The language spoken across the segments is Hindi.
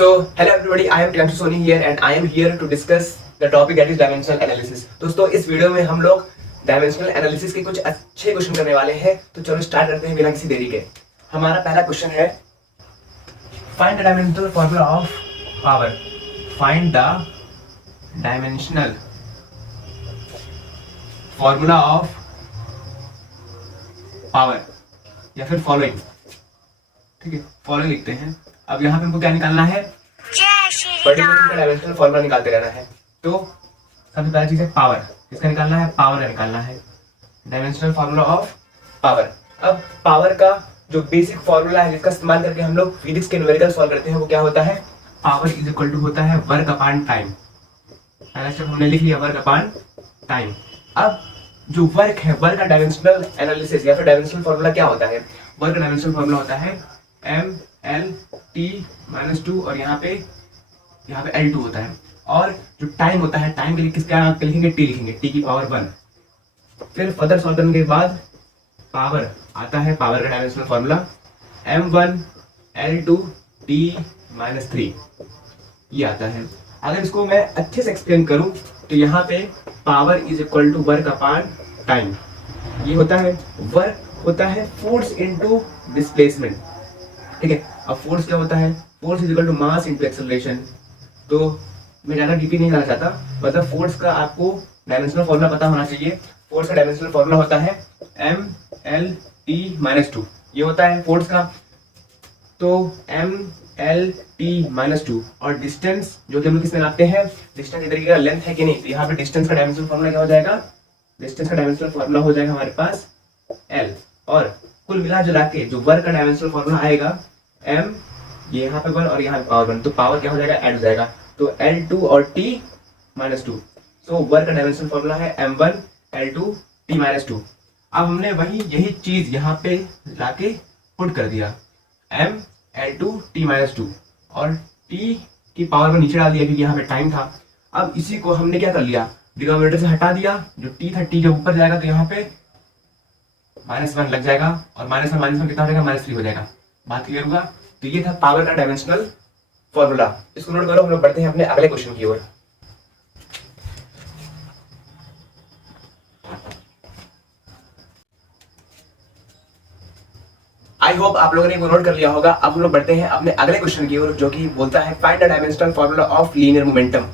Hello everybody, I am Priyanshu Soni here and I am here to discuss the topic that is dimensional analysis. दोस्तों इस वीडियो में हम लोग डायमेंशनल एनालिसिस के कुछ अच्छे क्वेश्चन करने वाले हैं, तो चलो स्टार्ट करते हैं बिना किसी देरी के। हमारा पहला क्वेश्चन है find the dimensional formula of power. Find the dimensional formula of power या फिर फॉलोइंग। ठीक है, फॉलोइंग लिखते हैं। अब यहाँ पे हमको क्या निकालना है, पर्टिकुलर का डायमेंशनल फॉर्मूला निकालते रहना है। तो सबसे पहली चीज है पावर, किसका निकालना है, पावर का निकालना है, डायमेंशनल फॉर्मूला ऑफ पावर। अब पावर का जो बेसिक फॉर्मूला है जिसका इस्तेमाल करके हम लोग फिजिक्स के न्यूमेरिकल सॉल्व करते हैं वो क्या होता है, पावर इज इक्वल टू होता है वर्क अपॉन टाइम। पहला स्टेप हमने लिख लिया, वर्क अपॉन टाइम। अब जो वर्क है, वर्क का डायमेंशनल एनालिसिस या फिर डायमेंशनल फॉर्मूला क्या होता है, वर्क का डायमेंशनल फॉर्मूला होता है m/l/t-2 और यहाँ पे L2 होता है। और जो टाइम होता है, टाइम के लिए किसका लिखेंगे, t लिखेंगे, t की पावर 1। फिर फर्दर सॉल्व करने के बाद पावर आता है, पावर का डायमेंशनल फॉर्मूला m1l2t-3 ये आता है। अगर इसको मैं अच्छे से एक्सप्लेन करूं तो यहाँ पे power is equal to work upon time. ये होता है, वर्क होता है फोर्स इनटू डिस्प्लेसमेंट। ठीक है, अब फोर्स क्या होता है, force is equal to mass into acceleration. तो मैं ज्यादा डीपी नहीं जाना चाहता, मतलब फोर्स का आपको डायमेंशनल फॉर्मूला पता होना चाहिए। फोर्स का डायमेंशनल फॉर्मूला होता है mlt-2, ये होता है फोर्स का। तो mlt-2 और डिस्टेंस जो कि हम लोग किसमें नापते हैं, डिस्टेंस इधर का लेंथ है कि नहीं, तो यहाँ पे डिस्टेंस का डायमेंशनल फॉर्मूला क्या हो जाएगा, डिस्टेंस का डायमेंशनल फॉर्मूला हो जाएगा हमारे पास l। और कुल मिला जुला के जो वर्क का डायमेंशनल फॉर्मूला आएगा m, ये यहाँ पे 1 और यहाँ पे पावर 1, तो पावर क्या हो जाएगा, ऐड हो जाएगा। तो L2 और t-2। सो वर्क का डायमेंशनल फॉर्मूला है m1l2t-2। अब हमने वही यही चीज यहाँ पे लाके पुट कर दिया, ml2t-2 और t की पावर 1 नीचे डाल दिया क्योंकि यहाँ पे टाइम था। अब इसी को हमने क्या कर लिया, डिनोमिनेटर से हटा दिया, जो t था t जब ऊपर जाएगा तो यहाँ पे -1 लग जाएगा और -1 कितना हो जाएगा, -3 हो जाएगा। बात क्लियर होगा। तो ये था पावर का डायमेंशनल फॉर्मूला, इसको नोट करो। हम लोग बढ़ते हैं अपने अगले क्वेश्चन की ओर। आई होप आप लोगों ने इसको नोट कर लिया होगा। अब हम लोग बढ़ते हैं अपने अगले क्वेश्चन की ओर, जो कि बोलता है find the dimensional formula of linear momentum.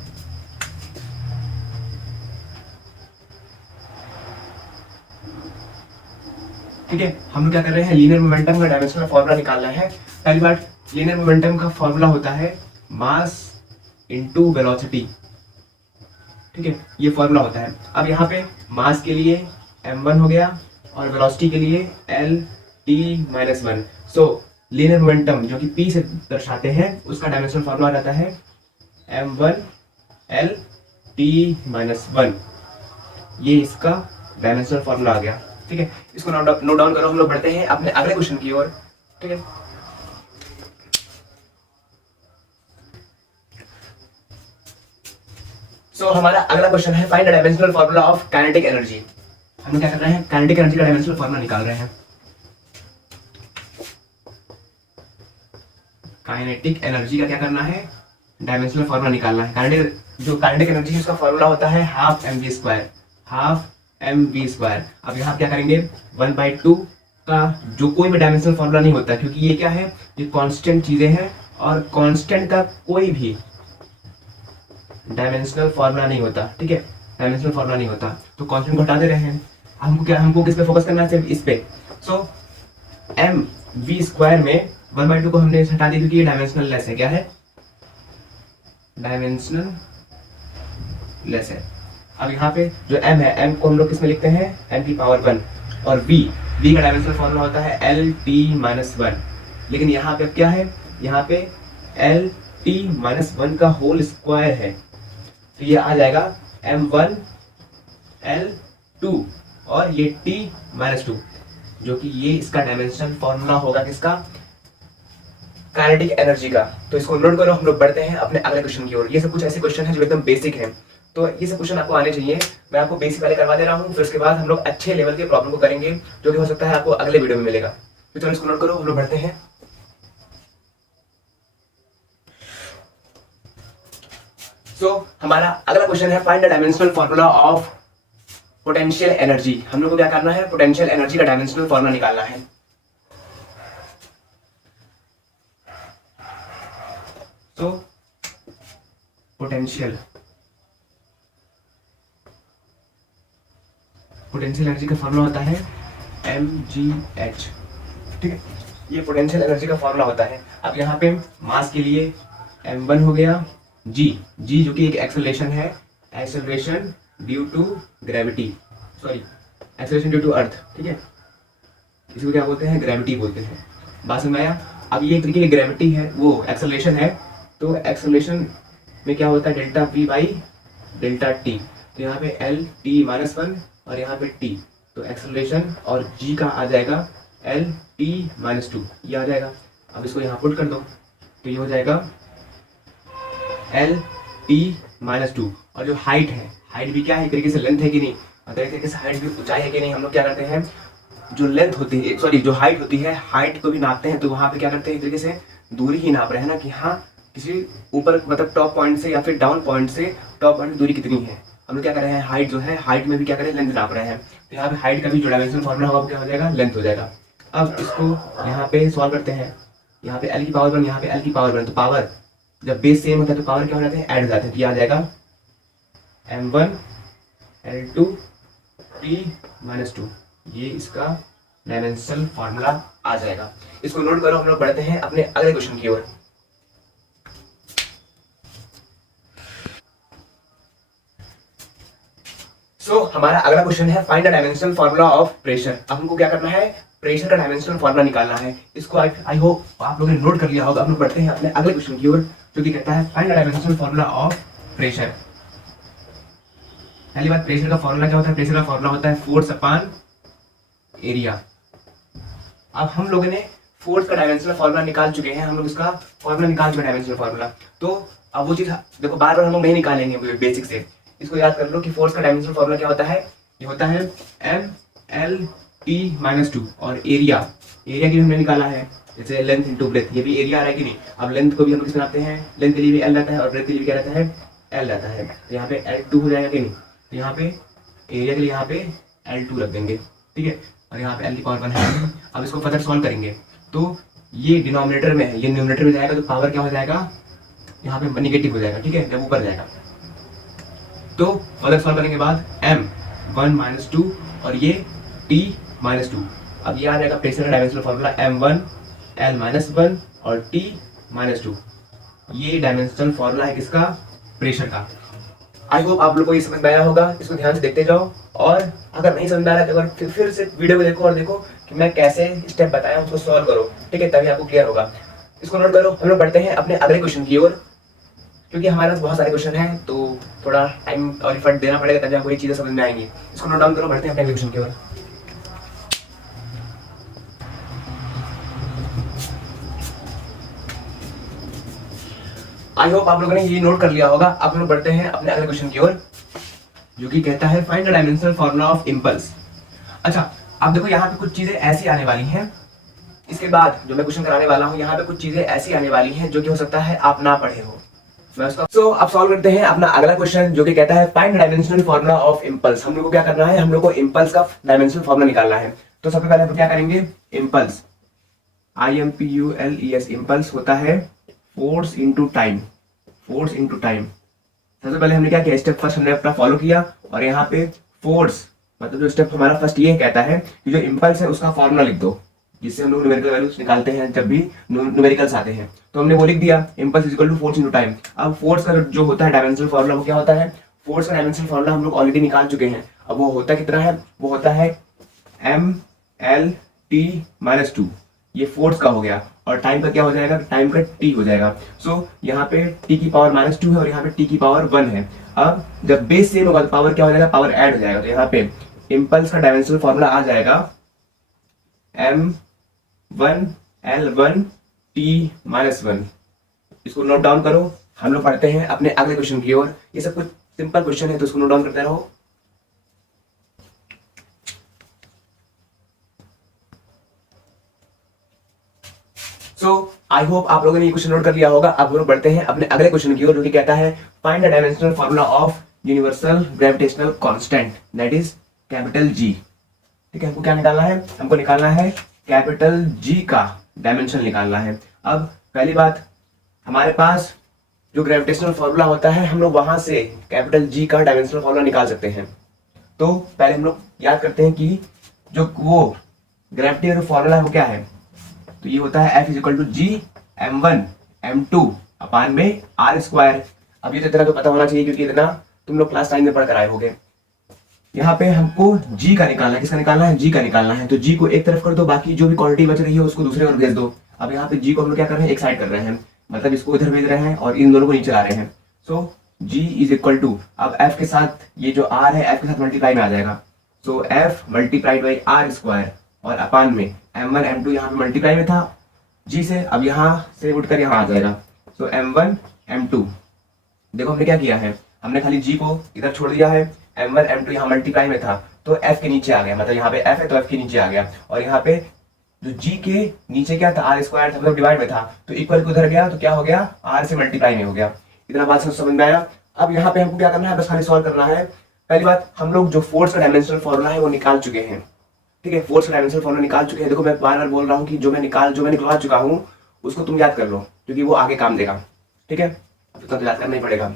ठीक है, हम लोग क्या कर रहे हैं, लीनियर मोमेंटम का डायमेंशनल फॉर्मूला निकालना है। पहली बात, लीनियर मोमेंटम का फॉर्मूला होता है मास इनटू वेलोसिटी। ठीक है, ये फॉर्मूला होता है। अब यहाँ पे मास के लिए m1 हो गया और वेलोसिटी के लिए L-t-1। सो लीनियर मोमेंटम जो कि p से दर्शाते हैं उसका डायमेंशनल फॉर्मूला रहता है m1l-t-1। ये इसका डायमेंशनल फॉर्मूला आ गया। ठीक है, इसको नोट डाउन करो। हम लोग बढ़ते हैं अपने अगले क्वेश्चन की ओर। ठीक है, सो हमारा अगला क्वेश्चन है find the dimensional formula of kinetic energy. हम क्या कर रहे हैं, काइनेटिक एनर्जी का डायमेंशनल फॉर्मूला निकाल रहे हैं। काइनेटिक एनर्जी का क्या करना है, डायमेंशनल फॉर्मूला निकालना है। जो काइनेटिक एनर्जी है उसका फॉर्मूला होता है हाफ mv²। अब यहाँ क्या करेंगे, 1/2 का जो कोई भी डायमेंशनल फॉर्मूला नहीं होता, क्योंकि ये क्या है, ये कांस्टेंट चीजें हैं और कांस्टेंट का कोई भी डायमेंशनल फॉर्मूला नहीं होता। ठीक है, डायमेंशनल फॉर्मूला नहीं होता, तो कांस्टेंट को हटा दे रहे हैं। हमको किस पे फोकस करना है, सिर्फ इस पे। सो mv² में 1/2 को हमने हटा दिया क्योंकि ये डायमेंशनल लेस है। क्या है, डायमेंशनल लेस है। अब यहाँ पे जो m है, m को हम लोग किसमें लिखते हैं, m की पावर 1। और v का डायमेंशनल फॉर्मूला होता है L-t-1। लेकिन यहाँ पे क्या है, यहाँ पे L-t-1 का होल स्क्वायर है, तो ये आ जाएगा m1l2 और ये t-2, जो कि ये इसका डायमेंशनल फॉर्मूला होगा किसका, काइनेटिक एनर्जी का। तो इसको नोट करो। हम लोग बढ़ते हैं अपने अगले क्वेश्चन की ओर। ये सब कुछ ऐसे क्वेश्चन है जो एकदम बेसिक है, तो ये सब क्वेश्चन आपको आने चाहिए। मैं आपको बेसिक पहले करवा दे रहा हूँ, फिर उसके बाद हम लोग अच्छे लेवल के प्रॉब्लम को करेंगे, जो कि हो सकता है आपको अगले वीडियो में मिलेगा। तो चलो इसको नोट करो। हम लोग बढ़ते हैं हमारा अगला क्वेश्चन है find the dimensional formula of potential energy. हम लोग को क्या करना है, पोटेंशियल एनर्जी का डायमेंशनल फॉर्मूला निकालना है। तो पोटेंशियल एनर्जी का फॉर्मूला होता है mgh, ठीक है। ये पोटेंशियल एनर्जी का फॉर्मूला होता है। अब यहाँ पे मास के लिए m1 हो गया, g जो कि एक एक्सेलरेशन है, acceleration due to gravity, sorry acceleration due to earth, ठीक है। इसको क्या बोलते हैं, ग्रेविटी बोलते हैं। बात समझ में आया। अब ये एक तरीके की ग्रेविटी है, वो एक्सेलरेशन है, तो एक्सेलरेशन में क्या होता है, delta v by delta T. तो यहाँ पे l t-1 और यहाँ पे t, तो एक्सेलरेशन और g का आ जाएगा l t-2, ये आ जाएगा। अब इसको यहाँ पुट कर दो तो ये हो जाएगा l t-2। और जो हाइट है, हाइट भी क्या है, एक तरीके से लेंथ है कि नहीं, मतलब एक तरीके से हाइट भी ऊंचाई है कि नहीं। हम लोग क्या करते हैं, जो लेंथ होती है, सॉरी जो हाइट होती है, हाइट को भी नापते हैं, तो वहाँ पे क्या करते हैं, एक तरीके से दूरी ही नाप रहे हैं ना, कि हाँ किसी ऊपर मतलब टॉप पॉइंट से या फिर डाउन पॉइंट से टॉप पॉइंट की दूरी कितनी है। हम लोग क्या कर रहे हैं, हाइट जो है, हाइट में भी क्या करें, लेंथ नाप रहे हैं। तो यहाँ पे हाइट का भी जो डायमेंशन फॉर्मूला होगा क्या हो जाएगा, लेंथ हो जाएगा। अब इसको यहाँ पे सॉल्व करते हैं। यहाँ पे l की पावर 1, यहाँ पे l की पावर 1, तो पावर जब बेस सेम होता है तो पावर क्या हो जाते हैं, ऐड हो जाते हैं। तो ये आ जाएगा m1 l2 t-2, ये इसका डायमेंशनल फॉर्मूला आ जाएगा। इसको नोट करो। हम लोग बढ़ते हैं अपने अगले क्वेश्चन की ओर। हमारा अगला क्वेश्चन है find the dimensional formula of pressure. अब हमको क्या करना है, प्रेशर का डायमेंशनल फॉर्मूला निकालना है। इसको आई होप आप लोगों ने नोट कर लिया होगा। हम लोग बढ़ते हैं अपने अगले क्वेश्चन की ओर, जो कि कहता है find the dimensional formula of pressure. पहली बात, प्रेशर का फॉर्मूला क्या होता है, प्रेशर का फॉर्मूला होता है फोर्स अपॉन एरिया। अब हम लोगों ने फोर्स का डायमेंशनल फॉर्मूला निकाल चुके हैं, हम लोग इसका फॉर्मूला निकाल चुके हैं डायमेंशनल फॉर्मूला। तो अब वो चीज देखो बार बार हम लोग नहीं निकालेंगे, बेसिक से इसको याद कर लो कि फोर्स का डायमेंशनल फॉर्मूला क्या होता है, ये होता है m/l/t-2। और एरिया की हमने निकाला है, जैसे लेंथ इनटू ब्रेथ, ये भी एरिया आ रहा है कि नहीं। अब लेंथ को भी हम किस बनाते हैं, लेंथ के लिए भी l रहता है और ब्रेथ के लिए भी क्या रहता है, l रहता है। तो यहाँ पे l2 हो जाएगा कि नहीं। तो यहाँ पे एरिया के लिए यहाँ पे l2 रख देंगे, ठीक है। और यहाँ पे l की पावर 1 है। अब इसको फर्दर सॉल्व करेंगे तो ये डिनोमिनेटर में है, ये न्यूमरेटर में जाएगा, तो पावर क्या हो जाएगा, यहाँ पे निगेटिव हो जाएगा, ठीक है, जब ऊपर जाएगा। तो फर्दर सॉल्व करने के बाद m1 - 2 और ये t-2। अब ये आ जाएगा प्रेशर का डायमेंशनल फॉर्मूला m1 l-1 और t-2। ये डायमेंशनल फॉर्मूला है किसका, प्रेशर का। आई होप आप लोग को ये समझ में आया होगा। इसको ध्यान से देखते जाओ, और अगर नहीं समझ में आ रहा है तो अगर फिर से वीडियो को देखो और देखो कि मैं कैसे स्टेप बताया उसको सॉल्व करो, ठीक है, तभी आपको क्लियर होगा। इसको नोट करो। हम लोग बढ़ते हैं अपने अगले क्वेश्चन की ओर, क्योंकि हमारे पास बहुत सारे क्वेश्चन हैं, तो थोड़ा टाइम और एफर्ट देना पड़ेगा तभी आपको ये चीजें समझ में आएंगी। इसको नोट डाउन करो, बढ़ते हैं अपने क्वेश्चन की ओर। आई होप आप लोगों ने ये नोट कर लिया होगा। अब हम लोग बढ़ते हैं अपने अगले क्वेश्चन की ओर, जो कि कहता है find the dimensional formula of impulse. अच्छा, अब देखो यहाँ पे कुछ चीजें ऐसी आने वाली हैं, इसके बाद जो मैं क्वेश्चन कराने वाला हूँ यहाँ पे कुछ चीजें ऐसी आने वाली हैं जो कि हो सकता है आप ना पढ़े हो। अब सॉल्व करते हैं अपना अगला क्वेश्चन, जो कि कहता है find dimensional formula of impulse. हम लोग को क्या करना है, हम लोग को इम्पल्स का डायमेंशनल फॉर्मूला निकालना है। तो सबसे पहले हम क्या करेंगे, इम्पल्स IMPULES, इम्पल्स होता है force into time, force into time. सबसे पहले हमने क्या किया, स्टेप फर्स्ट हमने अपना फॉलो किया, और यहाँ पे फोर्स मतलब जो स्टेप हमारा फर्स्ट ये कहता है कि जो इम्पल्स है उसका फॉर्मूला लिख दो, जिससे हम लोग न्यूमेरिकल वैल्यूज निकालते हैं जब भी न्यूमेरिकल्स आते हैं। तो हमने वो लिख दिया, impulse equal to force into time. अब फोर्स का जो होता है डायमेंशनल फॉर्मूला वो क्या होता है, फोर्स का डायमेंशनल फॉर्मूला हम लोग ऑलरेडी निकाल चुके हैं। अब वो होता कितना है, वो होता है MLT-2। ये फोर्स का हो गया, और टाइम का क्या हो जाएगा, टाइम का t हो जाएगा। सो यहाँ पे t की पावर -2 है और यहाँ पे t की पावर 1 है। अब जब बेस सेम होगा तो पावर क्या हो जाएगा, पावर ऐड हो जाएगा। तो यहाँ पे इम्पल्स का डायमेंशनल फॉर्मूला आ जाएगा M1 L1 T-1। इसको नोट डाउन करो। हम लोग पढ़ते हैं अपने अगले क्वेश्चन की ओर। ये सब कुछ सिंपल क्वेश्चन है, तो इसको नोट डाउन करते रहो। आई होप आप लोगों ने ये क्वेश्चन नोट कर लिया होगा। अब हम लोग बढ़ते हैं अपने अगले क्वेश्चन की ओर, जो कि कहता है find the dimensional formula of universal gravitational constant that is capital G. ठीक है, हमको क्या निकालना है? हमको निकालना है कैपिटल जी का डायमेंशन निकालना है। अब पहली बात, हमारे पास जो ग्रेविटेशनल फार्मूला होता है हम लोग वहां से कैपिटल जी का डायमेंशनल फार्मूला निकाल सकते हैं। तो पहले हम लोग याद करते हैं कि जो वो ग्रेविटी का जो फार्मूला है वो क्या है। तो ये होता है F is equal to G m1 m2 upon में r स्क्वायर। अब ये तो इतना तो पता होना चाहिए क्योंकि इतना तुम लोग क्लास 9 में पढ़ कर आए होगे। यहाँ पे हमको g का निकालना है। किसका निकालना है? g का निकालना है। तो g को एक तरफ कर दो, बाकी जो भी क्वांटिटी बच रही है उसको दूसरे ओर भेज दो। अब यहाँ पे g को हम लोग क्या कर रहे हैं? एक साइड कर रहे हैं, मतलब इसको इधर भेज रहे हैं और इन दोनों को नीचे ला रहे हैं। सो g इज इक्वल टू, अब f के साथ ये जो r है f के साथ मल्टीप्लाई में आ जाएगा। सो f multiplied by r square और अपान में m1 m2 यहाँ पे मल्टीप्लाई में था g से, अब यहाँ से उठकर यहाँ आ जाएगा। सो m1 m2, देखो हमने क्या किया है, हमने खाली g को इधर छोड़ दिया है, m1 m2 यहाँ मल्टीप्लाई में था तो f के नीचे आ गया, मतलब यहाँ पे f है तो f के नीचे आ गया। और यहाँ पे जो g के नीचे क्या था? r स्क्वायर था, मतलब डिवाइड में था, तो इक्वल को उधर गया तो क्या हो गया? r से मल्टीप्लाई में हो गया। इतना बात समझ में आया? अब यहाँ पे हमको क्या करना है? बस खाली सॉल्व करना है। पहली बात, हम लोग जो फोर्स का डायमेंशनल फॉर्मूला है वो निकाल चुके हैं। ठीक है, फोर्स का डायमेंशनल फॉर्मूला निकाल चुके हैं। देखो मैं बार बार बोल रहा हूँ कि जो मैं निकलवा चुका हूँ उसको तुम याद कर लो, क्योंकि वो आगे काम देगा। ठीक है, तो याद करना ही पड़ेगा।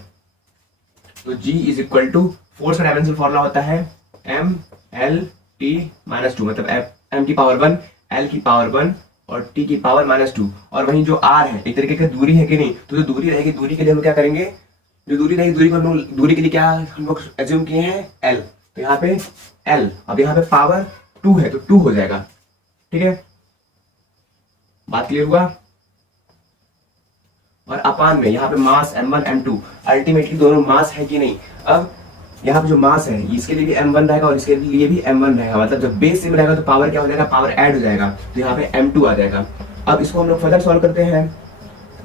तो G is equal to, force का डायमेंशनल फॉर्मूला होता है m l t माइनस 2, मतलब m की पावर 1 l की पावर 1 और t की पावर माइनस 2। और वहीं जो r है एक तरीके की दूरी है कि नहीं, तो जो दूरी रहेगी दूरी के लिए हम क्या करेंगे? जो दूरी रहेगी दूरी को हम लोग, दूरी के लिए क्या हम लोग एज्यूम किए हैं? l। तो यहाँ पे l, अब यहाँ पे पावर 2 है तो 2 हो जाएगा। ठीक है, बात क्लियर हुआ? और अपान में यहाँ पे मास m1 m2, अल्टीमेटली दोनों मास है कि नहीं। अब यहाँ पे जो मास है इसके लिए भी m1 रहेगा और इसके लिए भी m1 रहेगा, मतलब जब बेस सेम रहेगा तो पावर क्या हो जाएगा? पावर ऐड हो जाएगा, तो यहाँ पे m2 आ जाएगा। अब इसको हम लोग फर्दर सॉल्व करते हैं।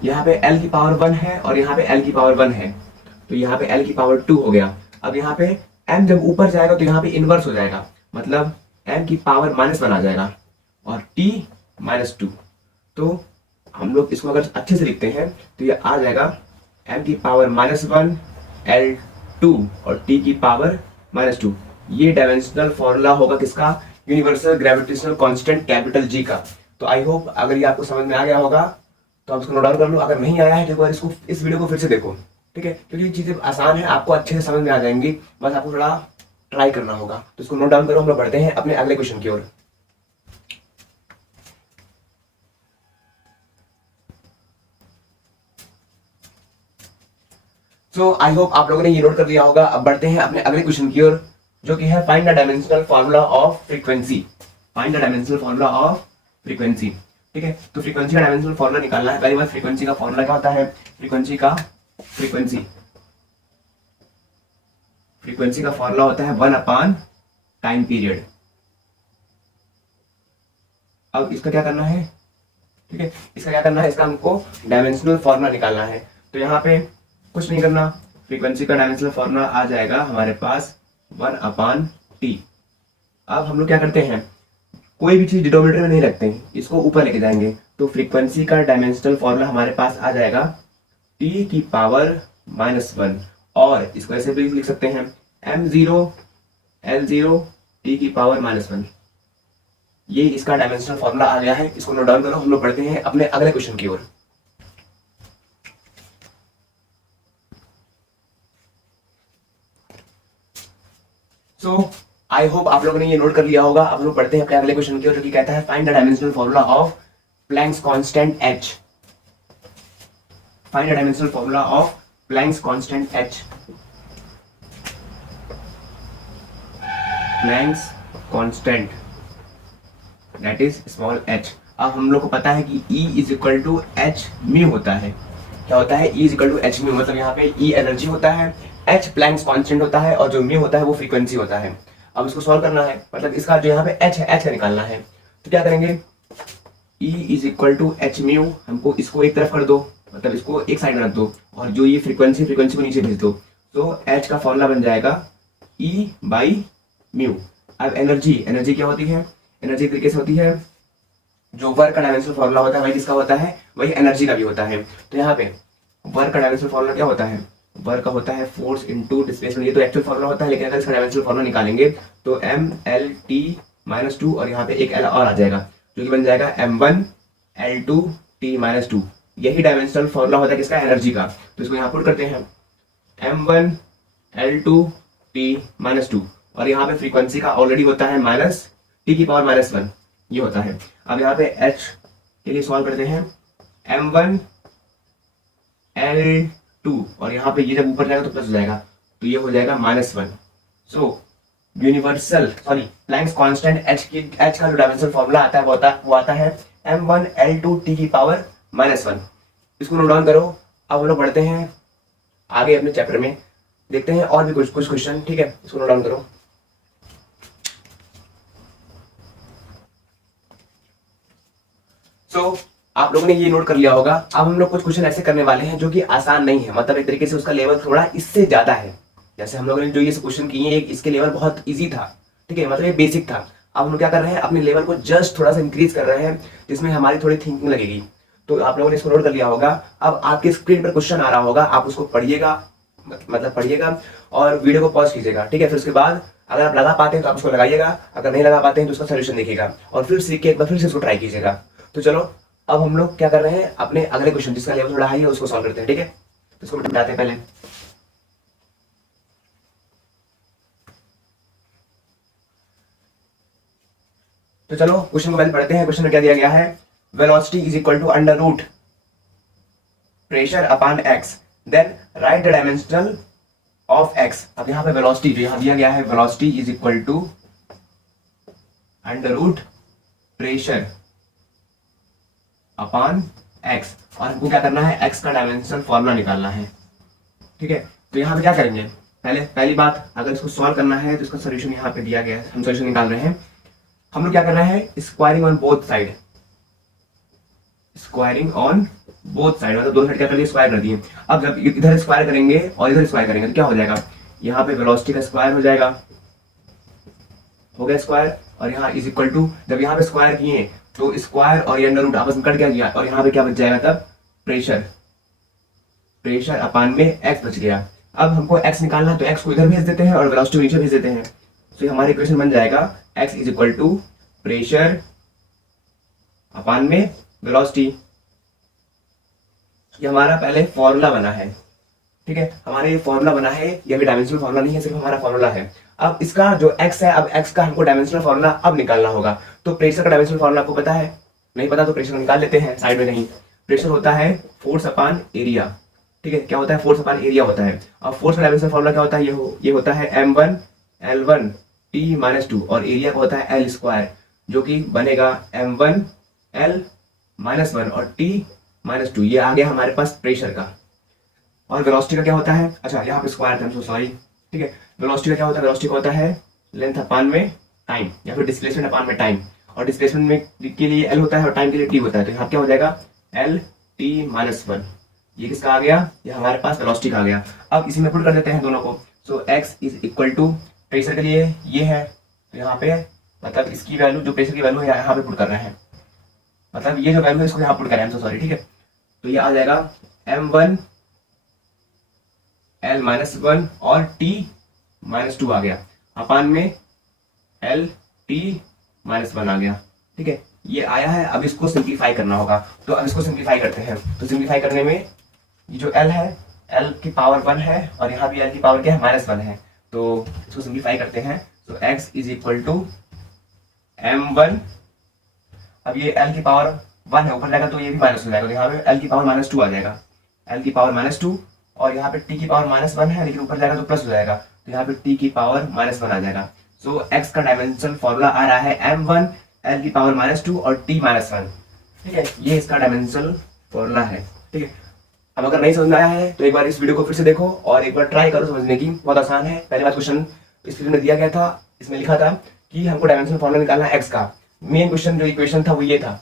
यहाँ पे l की पावर 1 है और यहाँ पे l की पावर 1 है, तो यहाँ पे l की पावर 2 हो गया। अब यहाँ पे m जब ऊपर जाएगा तो यहाँ पे इनवर्स हो जाएगा, मतलब m की पावर -1 आ जाएगा और t -2। तो हम लोग इसको अगर अच्छे से लिखते हैं तो ये आ जाएगा m की पावर -1 L2 और t की पावर -2। ये डायमेंशनल फॉर्मूला होगा किसका? Universal gravitational constant capital G का। तो आई होप अगर ये आपको समझ में आ गया होगा तो आप इसको नोट डाउन कर लो। अगर नहीं आया है तो एक बार इसको, इस वीडियो को फिर से देखो। ठीक है, क्योंकि चीजें आसान है, आपको अच्छे से समझ में आ जाएंगी, बस आपको थोड़ा ट्राई करना होगा। तो इसको नोट डाउन करो। हम लोग बढ़ते हैं अपने अगले क्वेश्चन की ओर। सो आई होप आप लोगों ने ये नोट कर लिया होगा। अब बढ़ते हैं अपने अगले क्वेश्चन की ओर, जो कि है find the dimensional formula of frequency. Find the dimensional formula of frequency. ठीक है, तो फ्रीक्वेंसी का डायमेंशनल फार्मूला निकालना है। पहली बात, फ्रीक्वेंसी का फार्मूला क्या होता है? फ्रीक्वेंसी का फार्मूला होता है 1 अपान टाइम पीरियड। अब इसका क्या करना है? ठीक है, इसका क्या करना है? इसका हमको डायमेंशनल फार्मूला निकालना है। तो यहाँ पे कुछ नहीं करना, फ्रीक्वेंसी का डायमेंशनल फार्मूला आ जाएगा हमारे पास 1 अपान टी। अब हम लोग क्या करते हैं, कोई भी चीज डिनोमिनेटर में नहीं रखते हैं, इसको ऊपर लेके जाएंगे। तो फ्रीक्वेंसी का डायमेंशनल फार्मूला हमारे पास आ जाएगा टी की पावर -1, और इसको ऐसे भी लिख सकते हैं m0 L0 टी की पावर -1। ये इसका डायमेंशनल फार्मूला आ गया है। इसको नोट डाउन करो। हम लोग बढ़ते हैं अपने अगले क्वेश्चन की ओर। सो आई होप आप लोगों ने ये नोट कर लिया होगा। अब हम लोग पढ़ते हैं अपने अगले क्वेश्चन की ओर, जो कि कहता है find the dimensional formula of Planck's constant h। Find the dimensional formula of Planck's constant h। Planck's constant that is small h। अब हम लोग को पता है कि E is equal to h mu होता है। क्या होता है? E is equal to h mu, मतलब यहाँ पे E एनर्जी होता है, h प्लैंक्स कांस्टेंट होता है और जो म्यू होता है वो फ्रीक्वेंसी होता है। अब इसको सॉल्व करना है, मतलब इसका जो यहाँ पे h है, h का निकालना है। तो क्या करेंगे? E is equal to h mu, हमको इसको एक तरफ कर दो, मतलब इसको एक साइड रख दो, और जो ये फ्रीक्वेंसी को नीचे भेज दो। तो h का फॉर्मूला बन जाएगा E बाई म्यू। अब एनर्जी क्या होती है? एनर्जी तरीके से होती है जो वर्क का डायमेंशनल फॉर्मूला होता है वही किसका होता है, वही एनर्जी का भी होता है। तो यहाँ पे वर्क का डायमेंशनल फॉर्मूला क्या होता है, वर्क का होता है फोर्स इनटू डिस्प्लेसमेंट। ये तो एक्चुअल फॉर्मूला होता है, लेकिन अगर इसका डायमेंशनल फॉर्मूला निकालेंगे तो M(L(T)-2 और यहाँ पे एक L और आ जाएगा जो कि बन जाएगा M1L2T-2। यही डायमेंशनल फॉर्मूला होता है किसका, एनर्जी का। तो इसको यहाँ पुट करते हैं M1L2T-2 और यहाँ पे फ्रीक्वेंसी का ऑलरेडी होता है -T⁻⁻1 ये होता है। अब यहाँ पे H के लिए सॉल्व करते हैं M1L2 और यहाँ पे ये जब ऊपर जाएगा तो प्लस हो जाएगा तो ये हो जाएगा -1। So universal planks constant H का जो डायमेंशनल फॉर्मूला आता है वो आता है M1L2T⁻⁻1। इसको नोट डाउन करो। अब हम लोग बढ़ते हैं आगे अपने चैप्टर में, देखते हैं और भी कुछ क्वेश्चन, ठीक है। इसको नोट डाउन करो। तो आप लोगों ने ये नोट कर लिया होगा। अब हम लोग कुछ क्वेश्चन ऐसे करने वाले हैं जो कि आसान नहीं है, मतलब एक तरीके से उसका लेवल थोड़ा इससे ज्यादा है। जैसे हम लोगों ने जो ये क्वेश्चन किए हैं इसके लेवल बहुत इजी था, ठीक है, मतलब ये बेसिक था। अब हम लोग क्या कर रहे हैं, अपने लेवल को जस्ट थोड़ा सा इंक्रीज कर रहे हैं जिसमें हमारी थोड़ी थिंकिंग लगेगी। तो आप लोगों ने इसको नोट कर लिया होगा। अब आपके स्क्रीन पर क्वेश्चन आ रहा होगा, आप उसको पढ़िएगा, मतलब पढ़िएगा और वीडियो को पॉज कीजिएगा, ठीक है। फिर उसके बाद अगर आप लगा पाते हैं तो आप उसको लगाइएगा, अगर नहीं लगा पाते हैं तो उसका सोल्यूशन देखिएगा और फिर सीख के एक बार फिर से उसको ट्राई कीजिएगा। तो चलो अब हम लोग क्या कर रहे हैं, अपने अगले क्वेश्चन जिसका लेवल थोड़ा हाई है उसको सॉल्व करते हैं, ठीक है। तो इसको बताते हैं पहले। तो चलो क्वेश्चन को पहले पढ़ते हैं। क्वेश्चन में क्या दिया गया है, velocity is equal to under root pressure upon x, then write the dimensional of x. अब यहाँ पे वेलोसिटी जो यहाँ दिया गया है, velocity is equal to under root pressure upon x और हमको क्या करना है, एक्स का डायमेंशनल फॉर्मूला निकालना है, ठीक है। तो यहाँ पे क्या करेंगे, पहली बात अगर इसको सॉल्व करना है तो इसका सोल्यूशन यहाँ पे दिया गया है, हम सोल्यूशन निकाल रहे हैं। हम लोग क्या कर रहे हैं, squaring on both side, squaring on both side, मतलब दो साइड क्या कर दिए, स्क्वायर कर दिए। अब जब इधर स्क्वायर करेंगे और इधर स्क्वायर करेंगे तो क्या हो जाएगा, यहाँ पे वेलोसिटी का स्क्वायर हो जाएगा, हो गया स्क्वायर, और यहाँ इज इक्वल टू, जब यहाँ पे स्क्वायर किए तो स्क्वायर और ये अंडर रूट आपस में कट गया और यहाँ पे क्या बच जाएगा तब, प्रेशर अपान में एक्स बच गया। अब हमको एक्स निकालना है तो एक्स को इधर भेज देते हैं और वेलोसिटी नीचे भेज देते हैं। तो हमारी इक्वेशन बन जाएगा X is equal to pressure upon में वेलोसिटी। ये हमारा पहले फॉर्मूला बना है, ठीक है, हमारा ये फॉर्मूला बना है, ये भी डायमेंशनल फॉर्मूला नहीं है, सिर्फ हमारा फॉर्मूला है। अब इसका जो x है, अब x का हमको डायमेंशनल फॉर्मूला अब निकालना होगा। तो प्रेशर का डायमेंशनल फॉर्मूला आपको पता है, नहीं पता तो प्रेशर निकाल लेते हैं साइड में। नहीं, प्रेशर होता है फोर्स अपॉन एरिया, ठीक है, क्या होता है, फोर्स अपॉन एरिया होता है। अब फोर्स का डायमेंशनल फॉर्मूला क्या होता है, ये होता है M1L1T-2 और एरिया का होता है L स्क्वायर, जो कि बनेगा M1L-1 और T-2। ये आ गया हमारे पास प्रेशर का। और वेलोसिटी का क्या होता है, अच्छा यहाँ पे स्क्वायर था, सॉरी, ठीक है। वेलोसिटी का क्या होता है, वेलोसिटी का होता है लेंथ अपान में टाइम या फिर डिस्प्लेसमेंट अपान में टाइम, और डिस्प्लेसमेंट में के लिए L होता है और टाइम के लिए T होता है। तो यहाँ क्या हो जाएगा L-T-1। ये किसका आ गया, ये हमारे पास वेलोसिटी का आ गया। अब इसी में पुट कर देते हैं दोनों को। So x is equal to, pressure के लिए ये है तो यहाँ पे मतलब इसकी वैल्यू, जो प्रेशर की वैल्यू है यहाँ पे पुट कर रहे हैं, मतलब ये जो वैल्यू है इसको यहाँ पुट कर रहे हैं, सॉरी, ठीक है। तो ये आ जाएगा M1L-1 और T-2 आ गया अपान में L-T-1 आ गया, ठीक है। ये आया है, अब इसको सिंप्लीफाई करना होगा। तो अब इसको सिंप्लीफाई करते हैं। तो सिंप्लीफाई करने में ये जो L है, L की पावर 1 है और यहाँ भी L की पावर क्या है, -1 है। तो इसको सिंप्लीफाई करते हैं। तो x is equal to M1, अब ये L की पावर 1 है, ऊपर जाएगा तो ये भी माइनस हो जाएगा, तो यहाँ पे L की पावर -2 आ जाएगा, L की पावर -2, और यहाँ पे T की पावर -1 है, लेकिन ऊपर जाएगा तो प्लस हो जाएगा, तो यहाँ पे T की पावर -1 आ जाएगा। सो x का डायमेंशनल फॉर्मूला आ रहा है M1 L की पावर -2 और T-1, ठीक है। ये इसका डायमेंशनल फॉर्मूला है, ठीक है। अब अगर नहीं समझ में आया है तो एक बार इस वीडियो को फिर से देखो और एक बार ट्राई करो समझने की, बहुत आसान है। पहले बार क्वेश्चन इस वीडियो में दिया गया था, इसमें लिखा था कि हमको डायमेंशनल फॉर्मूला निकालना है x का। मेन क्वेश्चन जो इक्वेशन था वो ये था,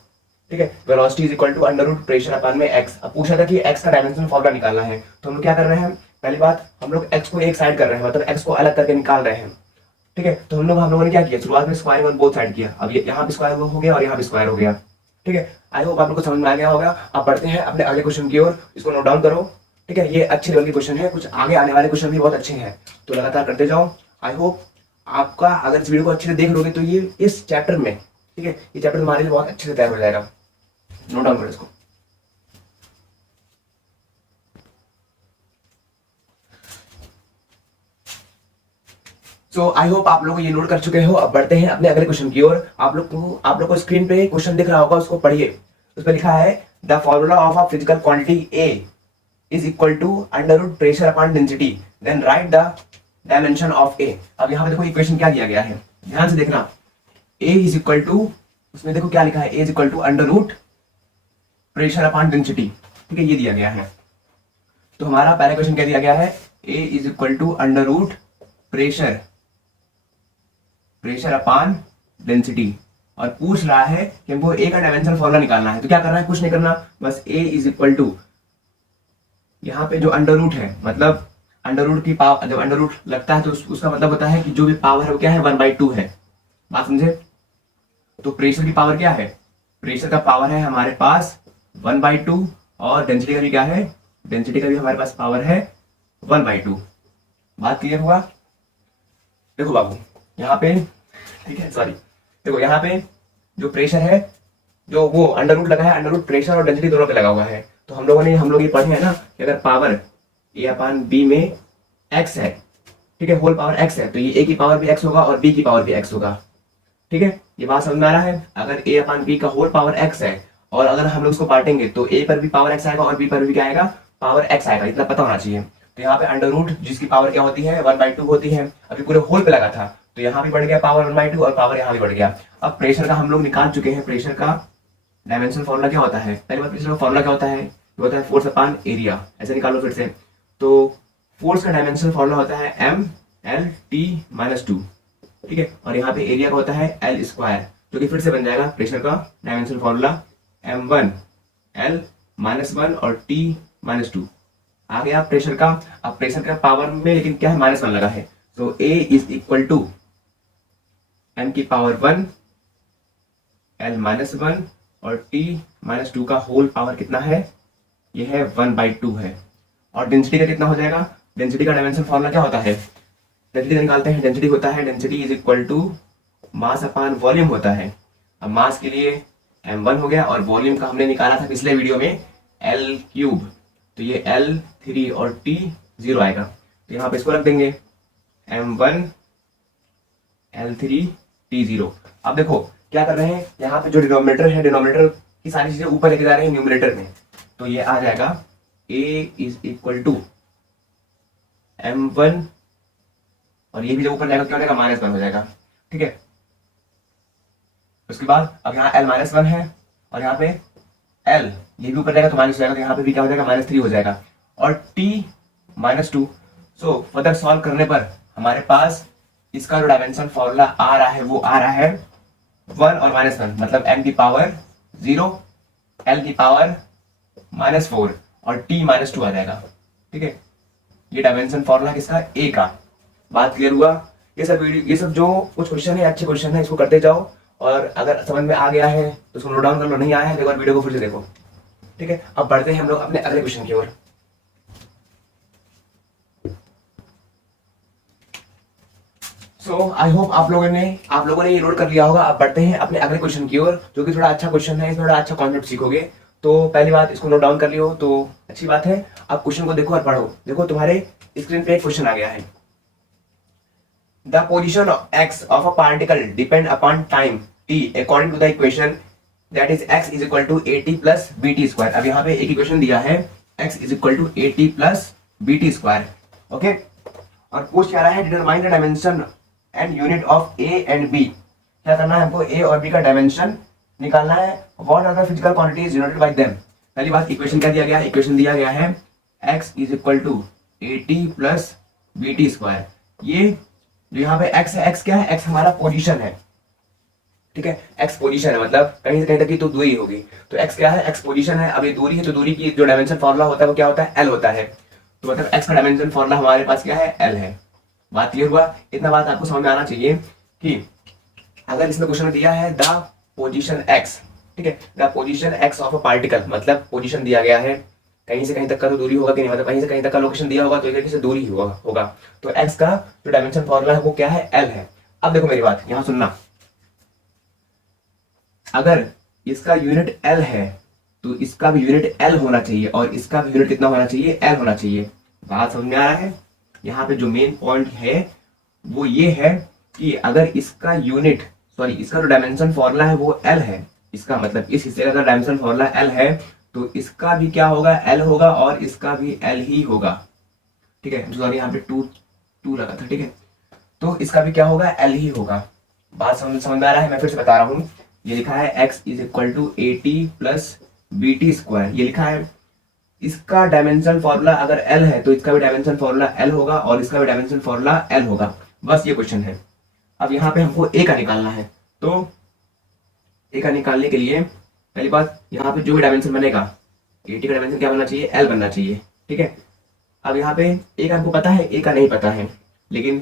ठीक है, velocity is equal to under root pressure upon में x। अब पूछा था कि x का डायमेंशनल फॉर्मूला निकालना है, तो हम लोग क्या कर रहे हैं, पहली बात हम लोग x को एक साइड कर रहे हैं, मतलब x को अलग करके निकाल रहे हैं, ठीक है। तो हम लोगों ने क्या किया, शुरुआत में स्क्वायरिंग ऑन बोथ साइड किया। अब ये यहाँ पे स्क्वायर हो गया और यहाँ पे स्क्वायर हो गया, ठीक है, आई होप आप लोग को समझ में आ गया होगा। आप बढ़ते हैं अपने अगले क्वेश्चन की ओर, इसको नोट डाउन करो। ठीक है, ये अच्छे लेवल के क्वेश्चन है, कुछ आगे आने वाले क्वेश्चन भी बहुत अच्छे हैं, तो लगातार करते जाओ। आई होप आपका अगर इस वीडियो को अच्छे से देख लोगे तो ये इस चैप्टर में, ठीक है, ये चैप्टर तुम्हारे लिए बहुत अच्छे से तैयार हो जाएगा। नोट डाउन करो इसको। सो आई होप आप लोग ये नोट कर चुके हो। अब बढ़ते हैं अपने अगले क्वेश्चन की ओर। आप लोग को स्क्रीन पे क्वेश्चन दिख रहा होगा, उसको पढ़िए। उस पर लिखा है the formula of a physical quantity A is equal to under root pressure upon density, then write the dimension of A. अब यहाँ पे देखो इक्वेशन क्या दिया गया है, ध्यान से देखना। ए इज इक्वल टू, उसमें देखो क्या लिखा है, A is equal to under root pressure upon density. ठीक है, ये दिया गया है। तो हमारा पहला क्वेश्चन क्या दिया गया है, A is equal to under root pressure upon density, और पूछ रहा है कि हमको ए का डायमेंशन फॉर्मूला निकालना है। तो क्या करना है, कुछ नहीं करना, बस ए इज इक्वल टू, यहाँ पे जो अंडर रूट है, मतलब अंडर रूट की पावर, जब अंडर रूट लगता है तो उसका मतलब होता है कि जो भी पावर है वो क्या है, 1/2 है। बात समझे? तो प्रेशर की पावर क्या है, प्रेशर का पावर है हमारे पास 1/2, और डेंसिटी का भी क्या है, डेंसिटी का भी हमारे पास पावर है 1/2। बात क्लियर हुआ? देखो बाबू यहाँ पे, ठीक है, सॉरी, देखो यहाँ पे जो प्रेशर है, जो वो अंडर रूट लगा है, अंडर रूट प्रेशर और डेंसिटी दोनों पे लगा हुआ है। तो हम लोग ये पढ़े हैं ना कि अगर पावर ए अपान बी में एक्स है, ठीक है, होल पावर एक्स है, तो ये ए की पावर भी एक्स होगा और बी की पावर भी एक्स होगा। ठीक है, ये बात समझ में आ रहा है? अगर ए अपान बी का होल पावर एक्स है, और अगर हम लोग इसको बांटेंगे तो ए पर भी पावर एक्स आएगा और बी पर भी क्या आएगा, पावर एक्स आएगा। इतना पता होना चाहिए। तो यहाँ पे अंडर रूट जिसकी पावर क्या होती है, 1/2 होती है। अभी पूरे होल पे लगा था, तो यहाँ भी बढ़ गया पावर 1/2 और पावर यहाँ भी बढ़ गया। अब प्रेशर का हम लोग निकाल चुके हैं। प्रेशर का डायमेंशन फॉर्मूला क्या होता है, पहली बार प्रेशर का फॉर्मूला क्या होता है, वो होता है फोर्स अपॉन एरिया। ऐसे निकालो फिर से। तो फोर्स का डायमेंशन फॉर्मूला होता है M/L/T-2, ठीक है, और यहाँ पे एरिया का होता है L², जो कि फिर से बन जाएगा प्रेशर का डायमेंशन फॉर्मूला M1L-1 और T-2। आ गया प्रेशर का। अब प्रेशर का पावर में लेकिन क्या है, -1 लगा है। तो A is equal to M की पावर 1 L-1 और T-2 का होल पावर कितना है, ये है 1/2 है। और डेंसिटी का कितना हो जाएगा, डेंसिटी का डायमेंशन फॉर्मूला क्या होता है, डेंसिटी निकालते हैं। डेंसिटी होता है, density is equal to mass upon volume होता है। अब मास के लिए M1 हो गया, और वॉल्यूम का हमने निकाला था पिछले वीडियो में L3, तो ये L3 और T0 आएगा। तो यहाँ पे इसको रख देंगे M1 L3 T0। अब देखो क्या कर रहे हैं, यहाँ पे जो डिनोमिनेटर है, डिनोमिनेटर की सारी चीजें ऊपर लेके जा रहे हैं न्यूमरेटर में। तो ये आ जाएगा A is equal to M1, और ये भी जब ऊपर जाएगा क्या हो जाएगा, -1 हो जाएगा। ठीक है, उसके बाद अब यहाँ L-1 है, और यहाँ पे L ये भी ऊपर जाएगा तो माइनस हो जाएगा, तो यहाँ पे भी क्या हो जाएगा, -3 हो जाएगा, और T-2। सो फर्दर सॉल्व करने पर हमारे पास इसका जो डायमेंशन फॉर्मूला आ रहा है वो आ रहा है 1 और -1, मतलब M की पावर 0, L की पावर -4 और T-2 आ जाएगा। ठीक है, ये डायमेंशन फॉर्मूला किसका, A का। बात क्लियर हुआ? ये सब जो कुछ क्वेश्चन है, अच्छे क्वेश्चन है, इसको करते जाओ। और अगर समझ में आ गया है तो उसको नोट डाउन कर लो, नहीं आया है तो एक बार वीडियो को फिर से देखो। ठीक है, अब बढ़ते हैं हम लोग अपने अगले क्वेश्चन की ओर। सो आई होप आप लोगों ने ये नोट कर लिया होगा। अब बढ़ते हैं अपने अगले क्वेश्चन की ओर, जो कि थोड़ा अच्छा क्वेश्चन है, थोड़ा अच्छा कॉन्सेप्ट सीखोगे। तो पहली बात, इसको नोट डाउन कर लियो तो अच्छी बात है। अब क्वेश्चन को देखो और पढ़ो। देखो तुम्हारे स्क्रीन पे एक क्वेश्चन आ गया है, the position x of a particle depend upon time t according to the equation that is x is equal to at plus bt square। अब यहाँ पे एक इक्वेशन दिया है x is equal to at plus bt square, okay. और पूछ क्या रहा है, determine the dimension and unit of a and b। क्या करना है हमको, a और b का डायमेंशन निकालना है। What are the physical quantities denoted by them. पहली बात, इक्वेशन क्या दिया गया है, इक्वेशन दिया गया है x is equal to at plus bt square। ये जो यहाँ पे x है, x क्या है, x हमारा पोजीशन है। ठीक है, x पोजीशन है, मतलब कहीं से कहीं तक की तो दूरी होगी। तो x क्या है, x पोजीशन है। अब ये दूरी है, तो दूरी की जो डायमेंशन फॉर्मूला होता है वो क्या होता है, L होता है। तो मतलब x का डायमेंशन फॉर्मूला हमारे पास क्या है, L है। बात क्लियर हुआ? इतना बात आपको समझ में आना चाहिए कि अगर इसमें क्वेश्चन दिया है द पोजीशन x, ठीक है। The position x of a particle, मतलब पोजीशन दिया गया है, कहीं से कहीं तक का तो दूरी होगा कि नहीं, मतलब कहीं से कहीं तक का लोकेशन दिया होगा तो एक तरीके से दूरी होगा। तो एक्स का जो डायमेंशन फॉर्मूला है वो क्या है, एल है। अब देखो मेरी बात यहां सुनना, अगर इसका यूनिट एल है तो इसका भी यूनिट एल होना चाहिए और इसका भी यूनिट कितना होना चाहिए, एल होना चाहिए। बात समझ में आ रहा है। यहाँ पे जो मेन पॉइंट है वो ये है कि अगर इसका यूनिट इसका जो डायमेंशन फॉर्मूला है वो एल है, इसका मतलब इस हिस्से का डायमेंशन फॉर्मूला एल है तो इसका भी क्या होगा, एल होगा और इसका भी एल ही होगा। ठीक है, सॉरी यहाँ पे टू लगा था। ठीक है, तो इसका भी क्या होगा, एल ही होगा। बात समझ में आ रहा है। मैं फिर से बता रहा हूँ, ये लिखा है x is equal to a t plus b t square, ये लिखा है। इसका डायमेंशन फॉर्मूला अगर एल है तो इसका भी डायमेंशन फॉर्मूला एल होगा और इसका भी डायमेंशन फॉर्मूला एल होगा। बस ये क्वेश्चन है। अब यहाँ पे हमको ए का निकालना है, तो ए का निकालने के लिए पहली बात यहाँ पे जो भी डायमेंशन बनेगा ए टी का डायमेंशन क्या बनना चाहिए, एल बनना चाहिए। ठीक है, अब यहाँ पे ए का हमको पता है, ए का नहीं पता है, लेकिन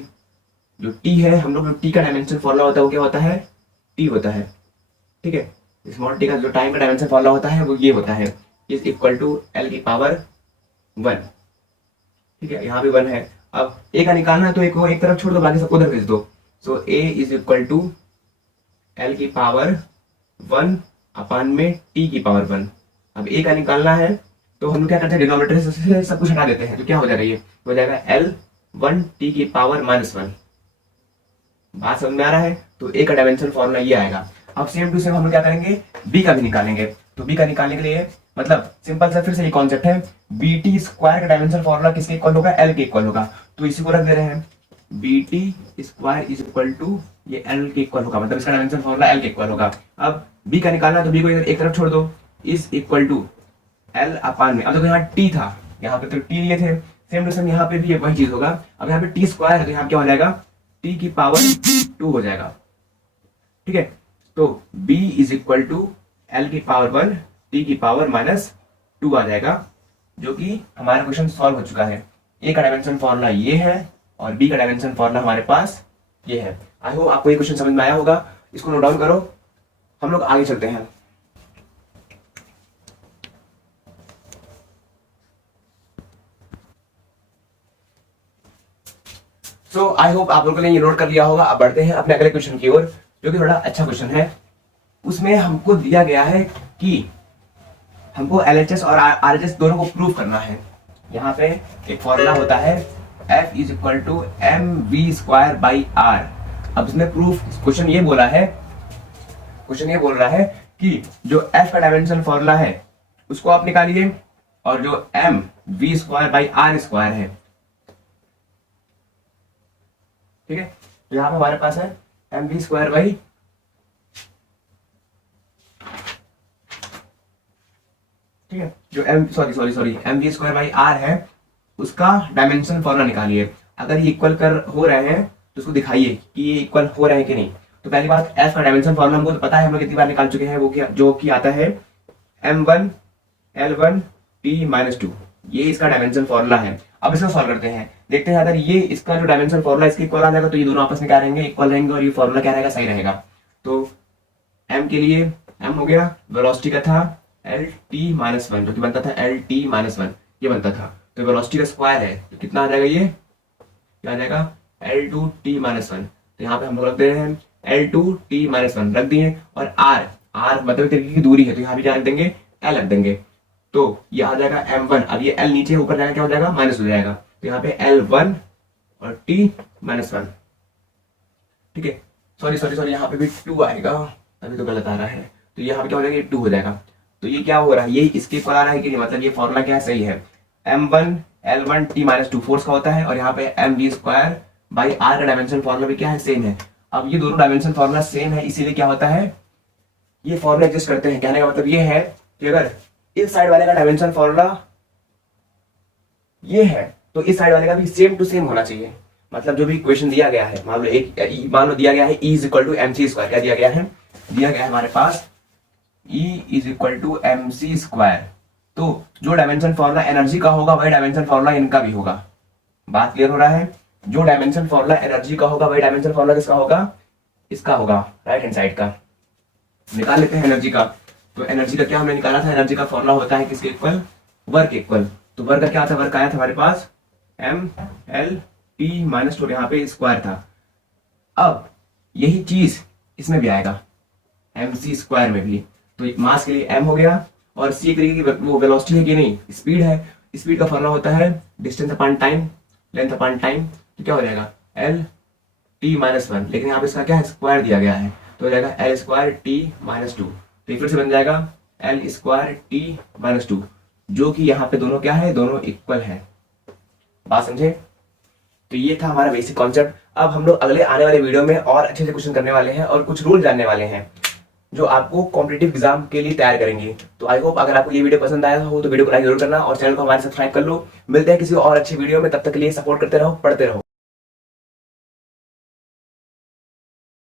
जो टी है हम लोग, जो टी का डायमेंशन फॉर्मूला होता है वो क्या होता है, टी होता है। ठीक है, स्मॉल टी का जो टाइम का डायमेंशन फॉर्मूला होता है वो ये होता है, इज इक्वल टू एल की पावर 1। ठीक है, यहाँ पे 1 है। अब ए का निकालना है तो एक को एक तरफ छोड़ दो, बाकी सबको उधर भेज दो। सो ए इज इक्वल टू एल की पावर 1 अपान में टी की पावर 1। अब ए का निकालना है तो हम क्या करते हैं, डिनोमिनेटर से सब कुछ हटा देते हैं, तो क्या हो जाएगा, ये हो जाएगा एल 1 टी की पावर -1। बात समझ में आ रहा है। तो ए का डायमेंशन फॉर्मूला ये आएगा। अब सेम टू सेम हम लोग क्या करेंगे, बी का भी निकालेंगे। तो बी का निकालने के लिए मतलब सिंपल सा फिर से ये कॉन्सेप्ट है, बी टी स्क्वायर का डायमेंशन फॉर्मूला किसके इक्वल होगा, एल के इक्वल होगा। तो इसी को रख दे रहे हैं, b t square is equal to ये एल के इक्वल होगा, मतलब इसका डायमेंशन फॉर्मूला एल के इक्वल होगा। अब बी का निकालना है तो बी को एक तरफ छोड़ दो, इज इक्वल टू एल अपान में। अब देखो यहाँ टी था, यहाँ पे तो टी लिए थे, सेम टू सेम यहाँ पे भी वही चीज होगा। अब यहाँ पे टी स्क्वायर है तो यहाँ क्या हो जाएगा, टी की पावर 2 हो जाएगा। ठीक है, तो b is equal to L की पावर 1 टी की पावर -2 आ जाएगा, जो कि हमारा क्वेश्चन सॉल्व हो चुका है। ए का डायमेंशन फॉर्मूला ये है और बी का डायमेंशन फॉर्मूला हमारे पास ये है। आई होप आपको ये क्वेश्चन समझ में आया होगा। इसको नोट डाउन करो, हम लोग आगे चलते हैं। सो आई होप आप लोगों ने ये नोट कर लिया होगा। अब बढ़ते हैं अपने अगले क्वेश्चन की ओर, जो कि थोड़ा अच्छा क्वेश्चन है। उसमें हमको दिया गया है कि हमको LHS और RHS दोनों को प्रूव करना है। यहाँ पे एक फॉर्मूला होता है F is equal to mv² by r। अब इसमें प्रूफ क्वेश्चन ये बोल रहा है कि जो F का डायमेंशन फॉर्मूला है उसको आप निकालिए और जो mv² बाई r² है, ठीक है, तो यहाँ पे हमारे पास है mv² बाई, ठीक है, जो mv² बाई r है उसका डायमेंशन फॉर्मूला निकालिए। अगर ये इक्वल हो रहे हैं तो उसको दिखाइए कि ये इक्वल हो रहे हैं कि नहीं। तो पहली बात, f का डायमेंशन फॉर्मूला हमको तो पता है, हम लोग कितनी बार निकाल चुके हैं, वो क्या जो कि आता है m1 l1 t-2, ये इसका डायमेंशन फॉर्मूला है। अब इसको सॉल्व करते हैं, देखते हैं अगर ये इसका जो डायमेंशन फॉर्मूला इसके इक्वल आ जाएगा तो ये दोनों आपस में क्या रहेंगे, इक्वल रहेंगे और ये फॉर्मूला क्या रहेगा, सही रहेगा। तो m के लिए m हो गया, वेलोसिटी का था lt-1, जो कि बनता था lt-1, ये बनता था। तो वेलोसिटी का स्क्वायर है तो कितना आ जाएगा, ये क्या आ जाएगा l2t-1। तो यहाँ पे हम लोग रख दे रहे हैं l2t-1 रख दिए, और r मतलब तरीके की दूरी है तो यहाँ भी क्या रख देंगे, l रख देंगे। तो ये आ जाएगा m1। अब ये l नीचे ऊपर जाएगा, क्या हो जाएगा, माइनस हो जाएगा। तो यहाँ पे l1 और t-1, ठीक है। सॉरी यहाँ पे भी 2 आएगा, अभी तो गलत आ रहा है। तो यहाँ पे क्या हो जाएगा, ये 2 हो जाएगा। तो ये क्या हो रहा है, ये इसके इक्वल आ रहा है कि नहीं, मतलब ये फॉर्मूला क्या है, सही है। m1 l1 t-2 फोर्स का होता है और यहाँ पे mv² बाई r का डायमेंशन फॉर्मूला भी क्या है, सेम है। अब ये दोनों डायमेंशन फॉर्मूला सेम है, इसीलिए क्या होता है, ये फॉर्मूला एग्जिस्ट करते हैं। कहने का मतलब ये है कि अगर इस साइड वाले का डायमेंशन फॉर्मूला ये है तो इस साइड वाले का भी सेम टू सेम होना चाहिए। मतलब जो भी इक्वेशन दिया गया है, मान लो दिया गया है E is equal to mc², क्या दिया गया है, हमारे पास E is equal to mc²। तो जो डायमेंशन फॉर्मूला एनर्जी का होगा वही डायमेंशन फॉर्मूला इनका भी होगा। बात क्लियर हो रहा है। जो डायमेंशन फॉर्मूला एनर्जी का होगा वही डायमेंशन फॉर्मूला किसका होगा, इसका होगा, राइट हैंड साइड का। निकाल लेते हैं एनर्जी का। तो एनर्जी का क्या हमने निकाला था, एनर्जी का फॉर्मूला होता है किसके इक्वल, वर्क इक्वल। तो वर्क का क्या था, वर्क आया था हमारे पास mL/T-2, यहाँ पे स्क्वायर था। अब यही चीज इसमें भी आएगा mc² में भी। तो मास के लिए m हो गया और c के लिए वो वेलोसिटी है कि नहीं, स्पीड है। स्पीड का फॉर्मूला होता है distance upon time, length upon time. तो क्या हो जाएगा L/T-1, लेकिन यहाँ पे इसका क्या है, स्क्वायर दिया गया है, तो हो जाएगा L²T-2। तो फिर से बन जाएगा L²T-2, जो कि यहाँ पे दोनों क्या है, दोनों इक्वल है। बात समझे? तो ये था हमारा बेसिक कॉन्सेप्ट। अब हम लोग अगले आने वाले वीडियो में और अच्छे से क्वेश्चन करने वाले हैं और कुछ रूल जानने वाले हैं जो आपको कॉम्पिटिटिव एग्जाम के लिए तैयार करेंगे। तो आई होप अगर आपको ये वीडियो पसंद आया हो तो वीडियो को लाइक जरूर करना और चैनल को हमारे सब्सक्राइब कर लो। मिलते हैं किसी और अच्छी वीडियो में, तब तक के लिए सपोर्ट करते रहो, पढ़ते रहो।